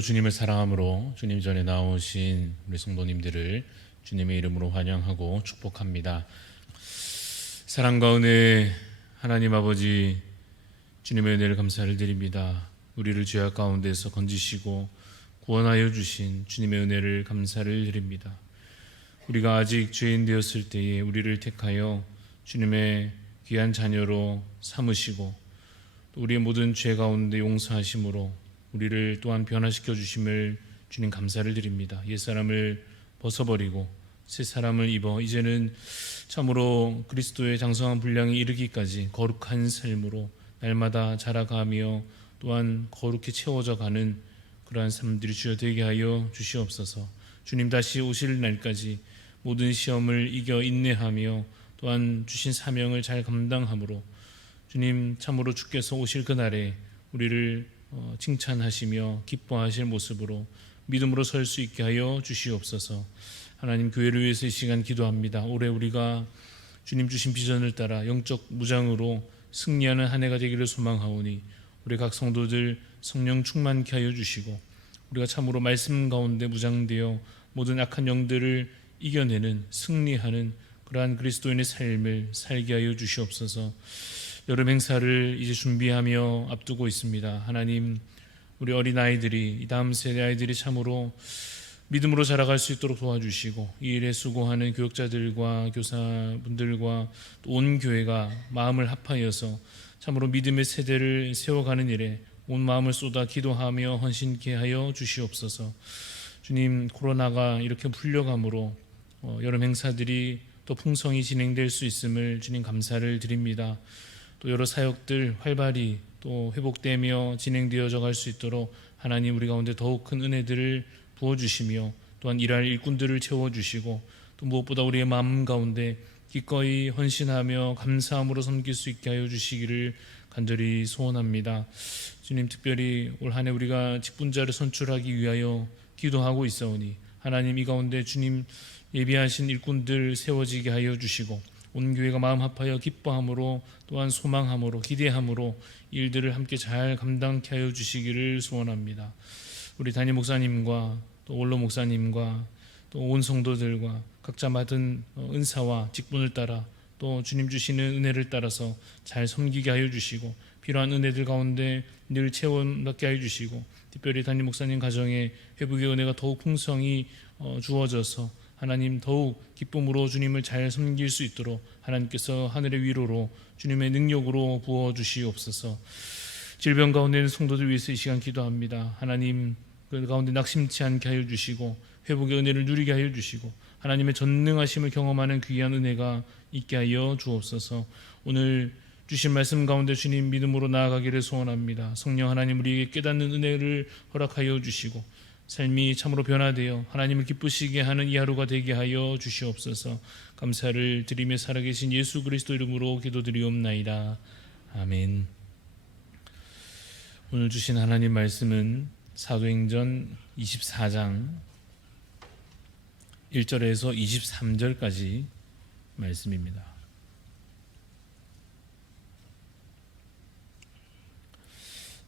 오늘도 주님을 사랑함으로 주님 전에 나오신 우리 성도님들을 주님의 이름으로 환영하고 축복합니다. 사랑과 은혜 하나님 아버지 주님의 은혜를 감사를 드립니다. 우리를 죄악 가운데서 건지시고 구원하여 주신 주님의 은혜를 감사를 드립니다. 우리가 아직 죄인 되었을 때에 우리를 택하여 주님의 귀한 자녀로 삼으시고 또 우리의 모든 죄 가운데 용서하심으로 우리를 또한 변화시켜 주심을 주님 감사를 드립니다. 옛사람을 벗어버리고 새 사람을 입어 이제는 참으로 그리스도의 장성한 분량에 이르기까지 거룩한 삶으로 날마다 자라가며 또한 거룩히 채워져 가는 그러한 삶들이 주여 되게 하여 주시옵소서. 주님 다시 오실 날까지 모든 시험을 이겨 인내하며 또한 주신 사명을 잘 감당함으로 주님 참으로 주께서 오실 그날에 우리를 칭찬하시며 기뻐하실 모습으로 믿음으로 설 수 있게 하여 주시옵소서. 하나님, 교회를 위해서 이 시간 기도합니다. 올해 우리가 주님 주신 비전을 따라 영적 무장으로 승리하는 한 해가 되기를 소망하오니 우리 각 성도들 성령 충만케 하여 주시고 우리가 참으로 말씀 가운데 무장되어 모든 악한 영들을 이겨내는 승리하는 그러한 그리스도인의 삶을 살게 하여 주시옵소서. 여름 행사를 이제 준비하며 앞두고 있습니다. 하나님, 우리 어린아이들이 이 다음 세대 아이들이 참으로 믿음으로 자라갈 수 있도록 도와주시고 이 일에 수고하는 교육자들과 교사분들과 또 온 교회가 마음을 합하여서 참으로 믿음의 세대를 세워가는 일에 온 마음을 쏟아 기도하며 헌신케 하여 주시옵소서. 주님, 코로나가 이렇게 풀려감으로 여름 행사들이 또 풍성히 진행될 수 있음을 주님 감사를 드립니다. 또 여러 사역들 활발히 또 회복되며 진행되어져 갈 수 있도록 하나님 우리 가운데 더욱 큰 은혜들을 부어주시며 또한 일할 일꾼들을 채워주시고 또 무엇보다 우리의 마음 가운데 기꺼이 헌신하며 감사함으로 섬길 수 있게 하여 주시기를 간절히 소원합니다. 주님, 특별히 올 한 해 우리가 직분자를 선출하기 위하여 기도하고 있사오니 하나님 이 가운데 주님 예비하신 일꾼들 세워지게 하여 주시고 온 교회가 마음 합하여 기뻐함으로 또한 소망함으로 기대함으로 일들을 함께 잘 감당케 하여 주시기를 소원합니다. 우리 담임 목사님과 또 원로 목사님과 또 온 성도들과 각자 맡은 은사와 직분을 따라 또 주님 주시는 은혜를 따라서 잘 섬기게 하여 주시고 필요한 은혜들 가운데 늘 체험받게 하여 주시고 특별히 담임 목사님 가정에 회복의 은혜가 더욱 풍성히 주어져서 하나님 더욱 기쁨으로 주님을 잘 섬길 수 있도록 하나님께서 하늘의 위로로 주님의 능력으로 부어주시옵소서. 질병 가운데 있는 성도들 위해서 이 시간 기도합니다. 하나님 그 가운데 낙심치 않게 하여 주시고 회복의 은혜를 누리게 하여 주시고 하나님의 전능하심을 경험하는 귀한 은혜가 있게 하여 주옵소서. 오늘 주신 말씀 가운데 주님 믿음으로 나아가기를 소원합니다. 성령 하나님 우리에게 깨닫는 은혜를 허락하여 주시고 삶이 참으로 변화되어 하나님을 기쁘시게 하는 이 하루가 되게 하여 주시옵소서. 감사를 드리며 살아계신 예수 그리스도 이름으로 기도드리옵나이다. 아멘. 오늘 주신 하나님 말씀은 사도행전 24장 1절에서 23절까지 말씀입니다.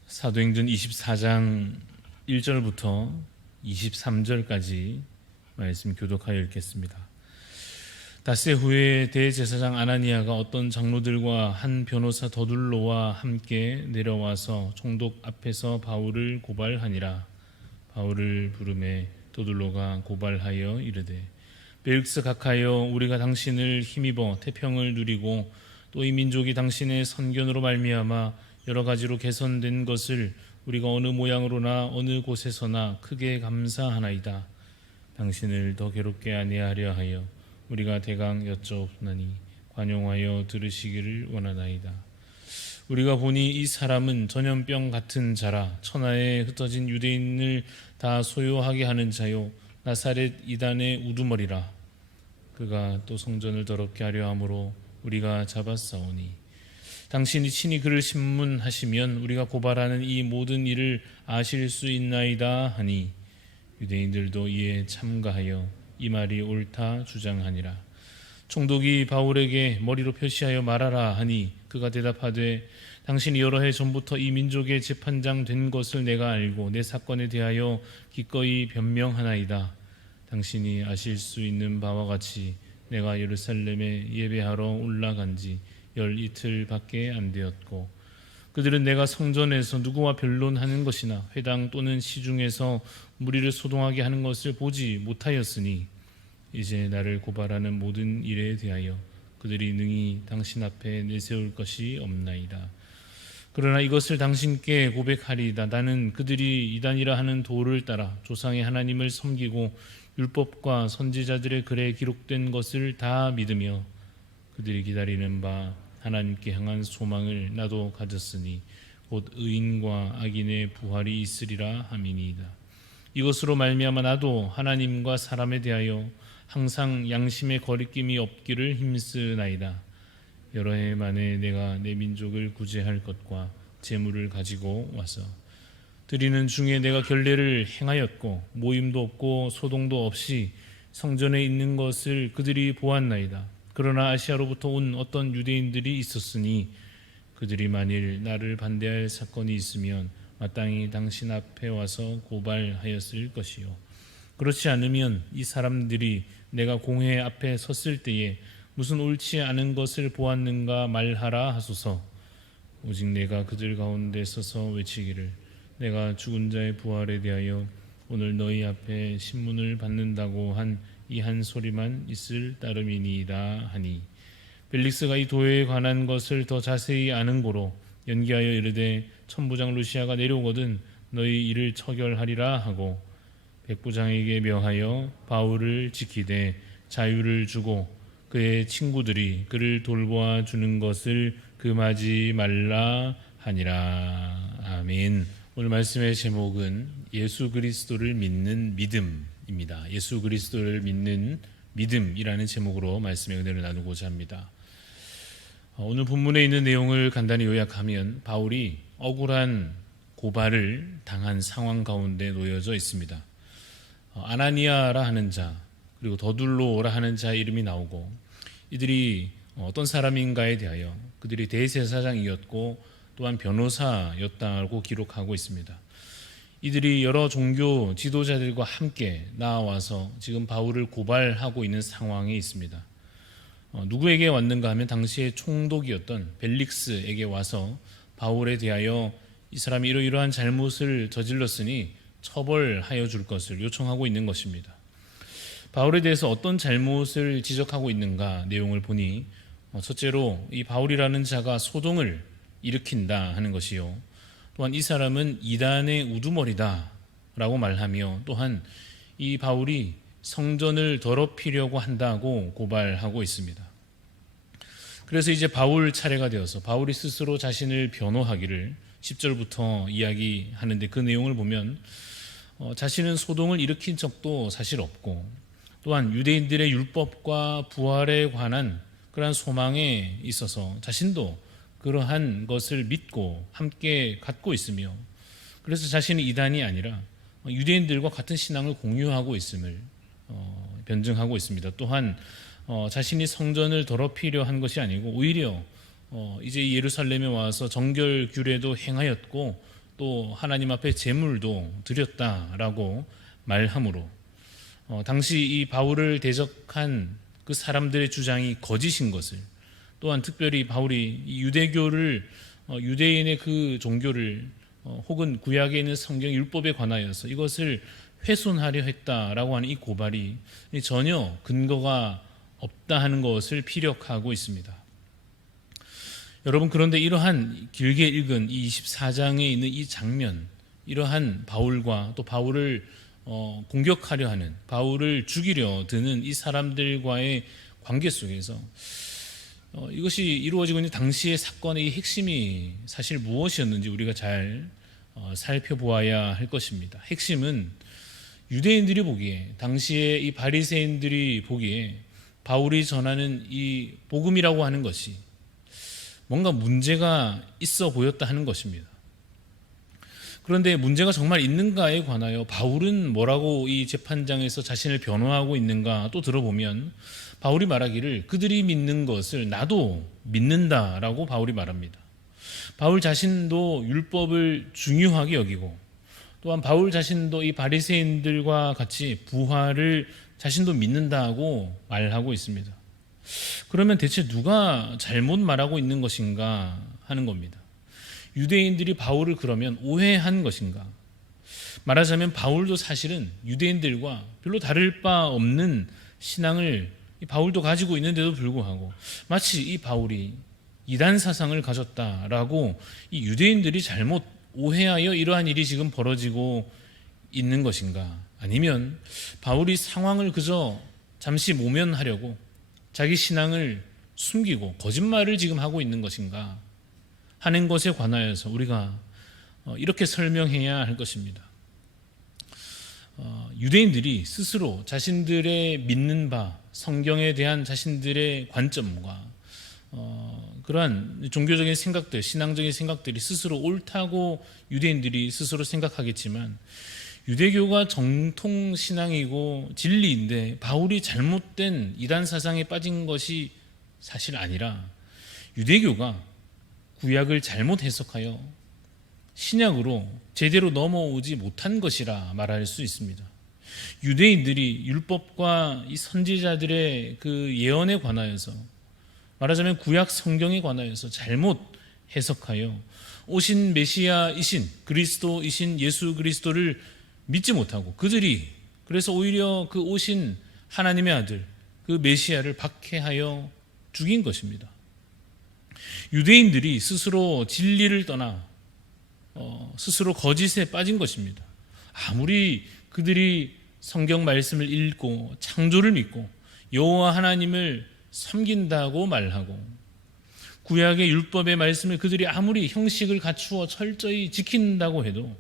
사도행전 24장 1절부터 23절까지 말씀 교독하여 읽겠습니다. 닷새 후에 대제사장 아나니아가 어떤 장로들과 한 변호사 더둘로와 함께 내려와서 총독 앞에서 바울을 고발하니라. 바울을 부르매 더둘로가 고발하여 이르되 벨릭스 각하여 우리가 당신을 힘입어 태평을 누리고 또 이 민족이 당신의 선견으로 말미암아 여러 가지로 개선된 것을 우리가 어느 모양으로나 어느 곳에서나 크게 감사하나이다. 당신을 더 괴롭게 아니하려 하여 우리가 대강 여쭤옵나니 관용하여 들으시기를 원하나이다. 우리가 보니 이 사람은 전염병 같은 자라 천하에 흩어진 유대인을 다 소요하게 하는 자요 나사렛 이단의 우두머리라. 그가 또 성전을 더럽게 하려 함으로 우리가 잡았사오니 당신이 친히 그를 신문하시면 우리가 고발하는 이 모든 일을 아실 수 있나이다 하니 유대인들도 이에 참가하여 이 말이 옳다 주장하니라. 총독이 바울에게 머리로 표시하여 말하라 하니 그가 대답하되 당신이 여러 해 전부터 이 민족의 재판장 된 것을 내가 알고 내 사건에 대하여 기꺼이 변명하나이다. 당신이 아실 수 있는 바와 같이 내가 예루살렘에 예배하러 올라간 지 열이틀밖에 안 되었고 그들은 내가 성전에서 누구와 변론하는 것이나 회당 또는 시중에서 무리를 소동하게 하는 것을 보지 못하였으니 이제 나를 고발하는 모든 일에 대하여 그들이 능히 당신 앞에 내세울 것이 없나이다. 그러나 이것을 당신께 고백하리이다. 나는 그들이 이단이라 하는 도를 따라 조상의 하나님을 섬기고 율법과 선지자들의 글에 기록된 것을 다 믿으며 그들이 기다리는 바 하나님께 향한 소망을 나도 가졌으니 곧 의인과 악인의 부활이 있으리라 함이니이다. 이것으로 말미암아 나도 하나님과 사람에 대하여 항상 양심의 거리낌이 없기를 힘쓰나이다. 여러 해 만에 내가 내 민족을 구제할 것과 재물을 가지고 와서 드리는 중에 내가 결례를 행하였고 모임도 없고 소동도 없이 성전에 있는 것을 그들이 보았나이다. 그러나 아시아로부터 온 어떤 유대인들이 있었으니 그들이 만일 나를 반대할 사건이 있으면 마땅히 당신 앞에 와서 고발하였을 것이요 그렇지 않으면 이 사람들이 내가 공회 앞에 섰을 때에 무슨 옳지 않은 것을 보았는가 말하라 하소서. 오직 내가 그들 가운데 서서 외치기를 내가 죽은 자의 부활에 대하여 오늘 너희 앞에 신문을 받는다고 한 이 한 소리만 있을 따름이니이다 하니 벨릭스가 이 도에 관한 것을 더 자세히 아는 고로 연기하여 이르되 천부장 루시아가 내려오거든 너희 일을 처결하리라 하고 백부장에게 명하여 바울을 지키되 자유를 주고 그의 친구들이 그를 돌보아 주는 것을 금하지 말라 하니라. 아멘. 오늘 말씀의 제목은 예수 그리스도를 믿는 믿음입니다. 예수 그리스도를 믿는 믿음이라는 제목으로 말씀의 은혜를 나누고자 합니다. 오늘 본문에 있는 내용을 간단히 요약하면 바울이 억울한 고발을 당한 상황 가운데 놓여져 있습니다. 아나니아라 하는 자 그리고 더둘로라 하는 자의 이름이 나오고 이들이 어떤 사람인가에 대하여 그들이 대제사장이었고 또한 변호사였다고 기록하고 있습니다. 이들이 여러 종교 지도자들과 함께 나와서 지금 바울을 고발하고 있는 상황에 있습니다. 누구에게 왔는가 하면 당시의 총독이었던 벨릭스에게 와서 바울에 대하여 이 사람이 이러이러한 잘못을 저질렀으니 처벌하여 줄 것을 요청하고 있는 것입니다. 바울에 대해서 어떤 잘못을 지적하고 있는가 내용을 보니 첫째로 이 바울이라는 자가 소동을 일으킨다 하는 것이요. 또한 이 사람은 이단의 우두머리다 라고 말하며 또한 이 바울이 성전을 더럽히려고 한다고 고발하고 있습니다. 그래서 이제 바울 차례가 되어서 바울이 스스로 자신을 변호하기를 10절부터 이야기하는데 그 내용을 보면 자신은 소동을 일으킨 적도 사실 없고 또한 유대인들의 율법과 부활에 관한 그러한 소망에 있어서 자신도 그러한 것을 믿고 함께 갖고 있으며 그래서 자신이 이단이 아니라 유대인들과 같은 신앙을 공유하고 있음을 변증하고 있습니다. 또한 자신이 성전을 더럽히려 한 것이 아니고 오히려 이제 예루살렘에 와서 정결 규례도 행하였고 또 하나님 앞에 제물도 드렸다라고 말함으로 당시 이 바울을 대적한 그 사람들의 주장이 거짓인 것을 또한 특별히 바울이 유대교를 유대인의 그 종교를 혹은 구약에 있는 성경 율법에 관하여서 이것을 훼손하려 했다라고 하는 이 고발이 전혀 근거가 없다 하는 것을 피력하고 있습니다. 여러분 그런데 이러한 길게 읽은 이 24장에 있는 이 장면 이러한 바울과 또 바울을 공격하려 하는 바울을 죽이려 드는 이 사람들과의 관계 속에서 이것이 이루어지고 있는 당시의 사건의 핵심이 사실 무엇이었는지 우리가 잘 살펴보아야 할 것입니다. 핵심은 유대인들이 보기에 당시에 이 바리새인들이 보기에 바울이 전하는 이 복음이라고 하는 것이 뭔가 문제가 있어 보였다 하는 것입니다. 그런데 문제가 정말 있는가에 관하여 바울은 뭐라고 이 재판장에서 자신을 변호하고 있는가 또 들어보면 바울이 말하기를 그들이 믿는 것을 나도 믿는다라고 바울이 말합니다. 바울 자신도 율법을 중요하게 여기고 또한 바울 자신도 이 바리새인들과 같이 부활을 자신도 믿는다고 말하고 있습니다. 그러면 대체 누가 잘못 말하고 있는 것인가 하는 겁니다. 유대인들이 바울을 그러면 오해한 것인가? 말하자면 바울도 사실은 유대인들과 별로 다를 바 없는 신앙을 바울도 가지고 있는데도 불구하고 마치 이 바울이 이단 사상을 가졌다라고 이 유대인들이 잘못 오해하여 이러한 일이 지금 벌어지고 있는 것인가? 아니면 바울이 상황을 그저 잠시 모면하려고 자기 신앙을 숨기고 거짓말을 지금 하고 있는 것인가 하는 것에 관하여서 우리가 이렇게 설명해야 할 것입니다. 유대인들이 스스로 자신들의 믿는 바 성경에 대한 자신들의 관점과 그러한 종교적인 생각들, 신앙적인 생각들이 스스로 옳다고 유대인들이 스스로 생각하겠지만 유대교가 정통 신앙이고 진리인데 바울이 잘못된 이단 사상에 빠진 것이 사실 아니라 유대교가 구약을 잘못 해석하여 신약으로 제대로 넘어오지 못한 것이라 말할 수 있습니다. 유대인들이 율법과 이 선지자들의 그 예언에 관하여서 말하자면 구약 성경에 관하여서 잘못 해석하여 오신 메시아이신 그리스도이신 예수 그리스도를 믿지 못하고 그들이 그래서 오히려 그 오신 하나님의 아들 그 메시아를 박해하여 죽인 것입니다. 유대인들이 스스로 진리를 떠나 스스로 거짓에 빠진 것입니다. 아무리 그들이 성경 말씀을 읽고 창조를 믿고 여호와 하나님을 섬긴다고 말하고 구약의 율법의 말씀을 그들이 아무리 형식을 갖추어 철저히 지킨다고 해도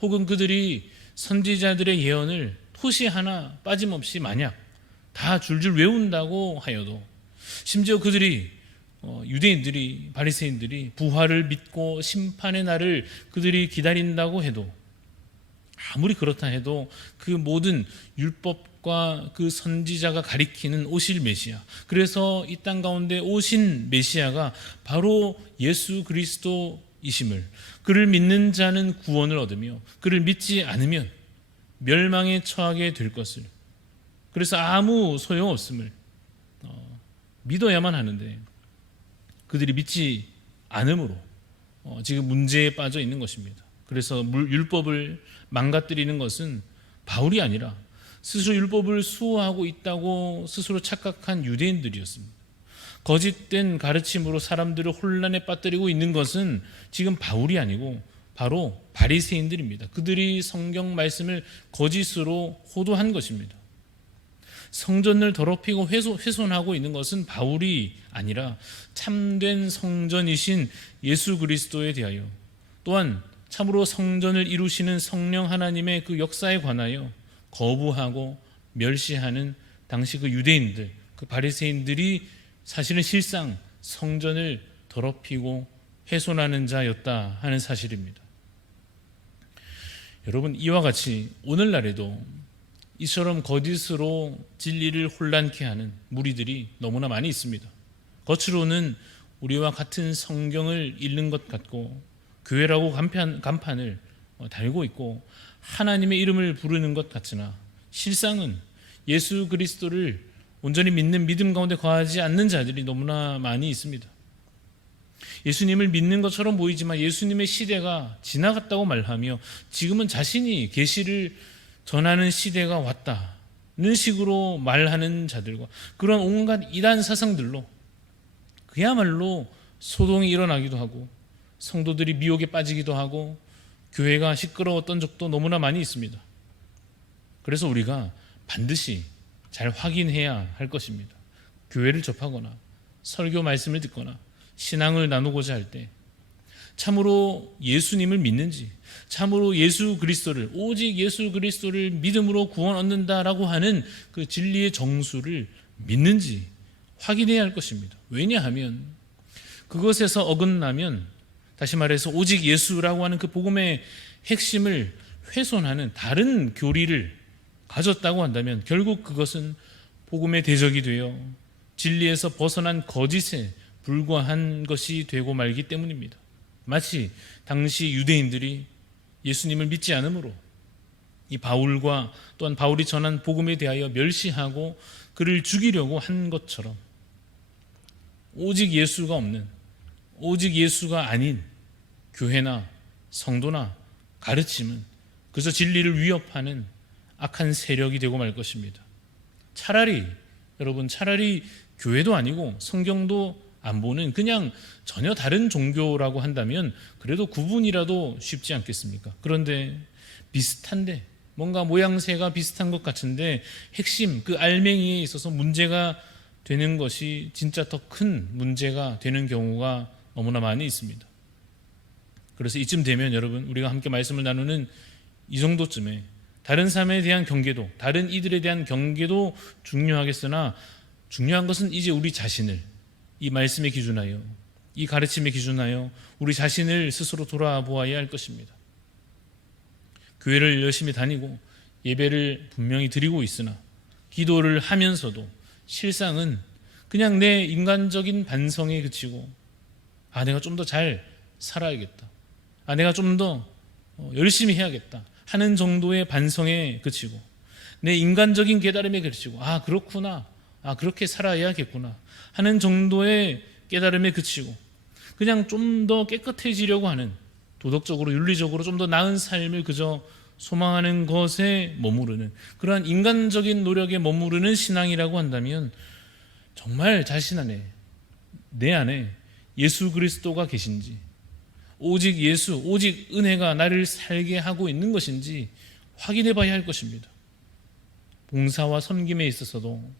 혹은 그들이 선지자들의 예언을 토시 하나 빠짐없이 만약 다 줄줄 외운다고 하여도 심지어 그들이 유대인들이 바리새인들이 부활을 믿고 심판의 날을 그들이 기다린다고 해도 아무리 그렇다 해도 그 모든 율법과 그 선지자가 가리키는 오실 메시아 그래서 이 땅 가운데 오신 메시아가 바로 예수 그리스도이심을 그를 믿는 자는 구원을 얻으며 그를 믿지 않으면 멸망에 처하게 될 것을 그래서 아무 소용없음을 믿어야만 하는데 그들이 믿지 않음으로 지금 문제에 빠져 있는 것입니다. 그래서 율법을 망가뜨리는 것은 바울이 아니라 스스로 율법을 수호하고 있다고 스스로 착각한 유대인들이었습니다. 거짓된 가르침으로 사람들을 혼란에 빠뜨리고 있는 것은 지금 바울이 아니고 바로 바리새인들입니다. 그들이 성경 말씀을 거짓으로 호도한 것입니다. 성전을 더럽히고 훼손하고 있는 것은 바울이 아니라 참된 성전이신 예수 그리스도에 대하여 또한 참으로 성전을 이루시는 성령 하나님의 그 역사에 관하여 거부하고 멸시하는 당시 그 유대인들, 그 바리새인들이 사실은 실상 성전을 더럽히고 훼손하는 자였다 하는 사실입니다. 여러분 이와 같이 오늘날에도 이처럼 거짓으로 진리를 혼란케 하는 무리들이 너무나 많이 있습니다. 겉으로는 우리와 같은 성경을 읽는 것 같고 교회라고 간판을 달고 있고 하나님의 이름을 부르는 것 같으나 실상은 예수 그리스도를 온전히 믿는 믿음 가운데 거하지 않는 자들이 너무나 많이 있습니다. 예수님을 믿는 것처럼 보이지만 예수님의 시대가 지나갔다고 말하며 지금은 자신이 계시를 전하는 시대가 왔다는 식으로 말하는 자들과 그런 온갖 이단 사상들로 그야말로 소동이 일어나기도 하고 성도들이 미혹에 빠지기도 하고 교회가 시끄러웠던 적도 너무나 많이 있습니다. 그래서 우리가 반드시 잘 확인해야 할 것입니다. 교회를 접하거나 설교 말씀을 듣거나 신앙을 나누고자 할 때 참으로 예수님을 믿는지 참으로 예수 그리스도를 오직 예수 그리스도를 믿음으로 구원 얻는다라고 하는 그 진리의 정수를 믿는지 확인해야 할 것입니다. 왜냐하면 그것에서 어긋나면 다시 말해서 오직 예수라고 하는 그 복음의 핵심을 훼손하는 다른 교리를 가졌다고 한다면 결국 그것은 복음의 대적이 되어 진리에서 벗어난 거짓에 불과한 것이 되고 말기 때문입니다. 마치 당시 유대인들이 예수님을 믿지 않으므로 이 바울과 또한 바울이 전한 복음에 대하여 멸시하고 그를 죽이려고 한 것처럼 오직 예수가 없는, 오직 예수가 아닌 교회나 성도나 가르침은 그저 진리를 위협하는 악한 세력이 되고 말 것입니다. 여러분 차라리 교회도 아니고 성경도 안 보는 그냥 전혀 다른 종교라고 한다면 그래도 구분이라도 쉽지 않겠습니까? 그런데 비슷한데 뭔가 모양새가 비슷한 것 같은데 핵심 그 알맹이에 있어서 문제가 되는 것이 진짜 더 큰 문제가 되는 경우가 너무나 많이 있습니다. 그래서 이쯤 되면 여러분 우리가 함께 말씀을 나누는 이 정도쯤에 다른 삶에 대한 경계도, 다른 이들에 대한 경계도 중요하겠으나 중요한 것은 이제 우리 자신을 이 말씀에 기준하여, 이 가르침에 기준하여 우리 자신을 스스로 돌아보아야 할 것입니다. 교회를 열심히 다니고 예배를 분명히 드리고 있으나 기도를 하면서도 실상은 그냥 내 인간적인 반성에 그치고 내가 좀 더 잘 살아야겠다, 내가 좀 더 열심히 해야겠다 하는 정도의 반성에 그치고 내 인간적인 깨달음에 그치고 그렇구나, 그렇게 살아야겠구나 하는 정도의 깨달음에 그치고 그냥 좀 더 깨끗해지려고 하는, 도덕적으로 윤리적으로 좀 더 나은 삶을 그저 소망하는 것에 머무르는 그러한 인간적인 노력에 머무르는 신앙이라고 한다면 정말 자신 안에, 내 안에 예수 그리스도가 계신지, 오직 예수, 오직 은혜가 나를 살게 하고 있는 것인지 확인해 봐야 할 것입니다. 봉사와 섬김에 있어서도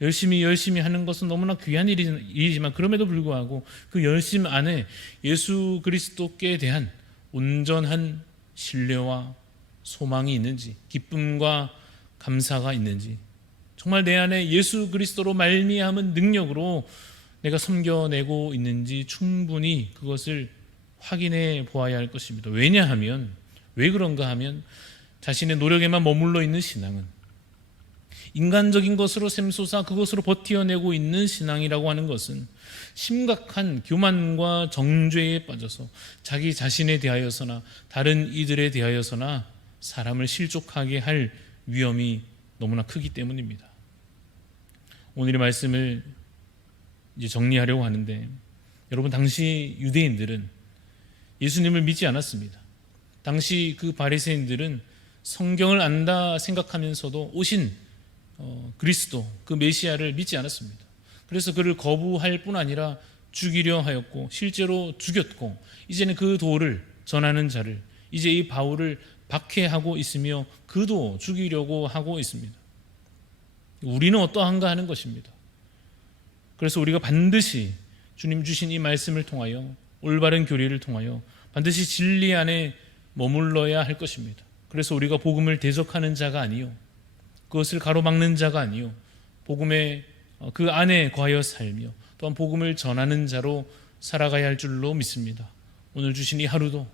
열심히 하는 것은 너무나 귀한 일이지만 그럼에도 불구하고 그 열심 안에 예수 그리스도께 대한 온전한 신뢰와 소망이 있는지, 기쁨과 감사가 있는지, 정말 내 안에 예수 그리스도로 말미암은 능력으로 내가 섬겨내고 있는지 충분히 그것을 확인해 보아야 할 것입니다. 왜냐하면, 왜 그런가 하면 자신의 노력에만 머물러 있는 신앙은, 인간적인 것으로 샘솟아 그것으로 버티어내고 있는 신앙이라고 하는 것은 심각한 교만과 정죄에 빠져서 자기 자신에 대하여서나 다른 이들에 대하여서나 사람을 실족하게 할 위험이 너무나 크기 때문입니다. 오늘의 말씀을 이제 정리하려고 하는데, 여러분 당시 유대인들은 예수님을 믿지 않았습니다. 당시 그 바리새인들은 성경을 안다 생각하면서도 오신 그리스도, 그 메시아를 믿지 않았습니다. 그래서 그를 거부할 뿐 아니라 죽이려 하였고 실제로 죽였고 이제는 그 도를 전하는 자를, 이제 이 바울을 박해하고 있으며 그도 죽이려고 하고 있습니다. 우리는 어떠한가 하는 것입니다. 그래서 우리가 반드시 주님 주신 이 말씀을 통하여, 올바른 교리를 통하여 반드시 진리 안에 머물러야 할 것입니다. 그래서 우리가 복음을 대적하는 자가 아니요, 그것을 가로막는 자가 아니요, 복음의 그 안에 거하여 살며 또한 복음을 전하는 자로 살아가야 할 줄로 믿습니다. 오늘 주신 이 하루도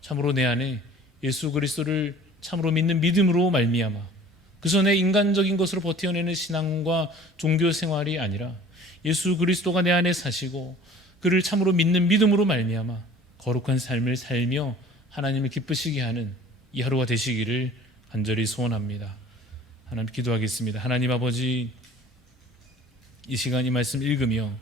참으로 내 안에 예수 그리스도를 참으로 믿는 믿음으로 말미암아 그저 내 인간적인 것으로 버텨내는 신앙과 종교 생활이 아니라 예수 그리스도가 내 안에 사시고 그를 참으로 믿는 믿음으로 말미암아 거룩한 삶을 살며 하나님을 기쁘시게 하는 이 하루가 되시기를 간절히 소원합니다. 하나님 기도하겠습니다. 하나님 아버지, 이 시간 이 말씀 읽으며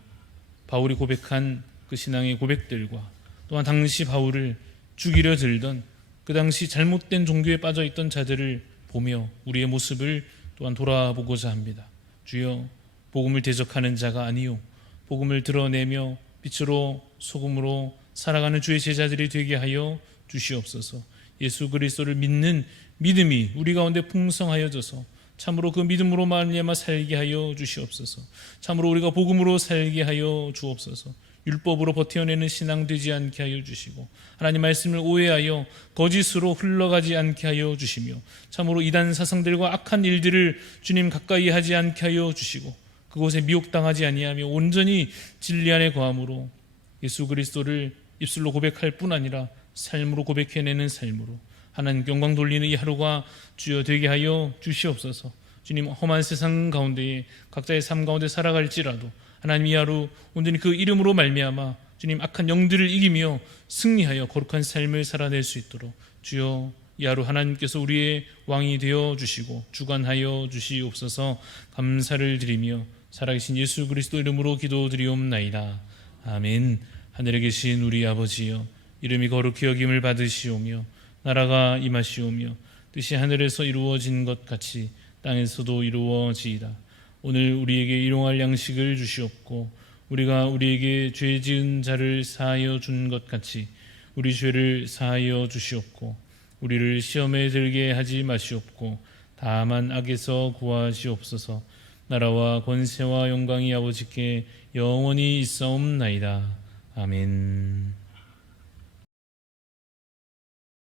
바울이 고백한 그 신앙의 고백들과 또한 당시 바울을 죽이려 들던 그 당시 잘못된 종교에 빠져있던 자들을 보며 우리의 모습을 또한 돌아보고자 합니다. 주여, 복음을 대적하는 자가 아니요 복음을 드러내며 빛으로 소금으로 살아가는 주의 제자들이 되게 하여 주시옵소서. 예수 그리스도를 믿는 믿음이 우리 가운데 풍성하여져서 참으로 그 믿음으로 말미암아 살게 하여 주시옵소서. 참으로 우리가 복음으로 살게 하여 주옵소서. 율법으로 버텨내는 신앙 되지 않게 하여 주시고 하나님 말씀을 오해하여 거짓으로 흘러가지 않게 하여 주시며 참으로 이단 사상들과 악한 일들을 주님 가까이 하지 않게 하여 주시고 그곳에 미혹당하지 아니하며 온전히 진리 안에 거함으로 예수 그리스도를 입술로 고백할 뿐 아니라 삶으로 고백해내는 삶으로 하나님 영광 돌리는 이 하루가 주여 되게 하여 주시옵소서. 주님, 험한 세상 가운데에 각자의 삶 가운데 살아갈지라도 하나님 이 하루 온전히 그 이름으로 말미암아 주님, 악한 영들을 이기며 승리하여 거룩한 삶을 살아낼 수 있도록 주여 이 하루 하나님께서 우리의 왕이 되어 주시고 주관하여 주시옵소서. 감사를 드리며 살아계신 예수 그리스도 이름으로 기도드리옵나이다. 아멘. 하늘에 계신 우리 아버지여, 이름이 거룩히 여김을 받으시오며 나라가 임하시오며 뜻이 하늘에서 이루어진 것 같이 땅에서도 이루어지이다. 오늘 우리에게 일용할 양식을 주시옵고 우리가 우리에게 죄 지은 자를 사하여 준 것 같이 우리 죄를 사하여 주시옵고 우리를 시험에 들게 하지 마시옵고 다만 악에서 구하시옵소서. 나라와 권세와 영광이 아버지께 영원히 있사옵나이다. 아멘.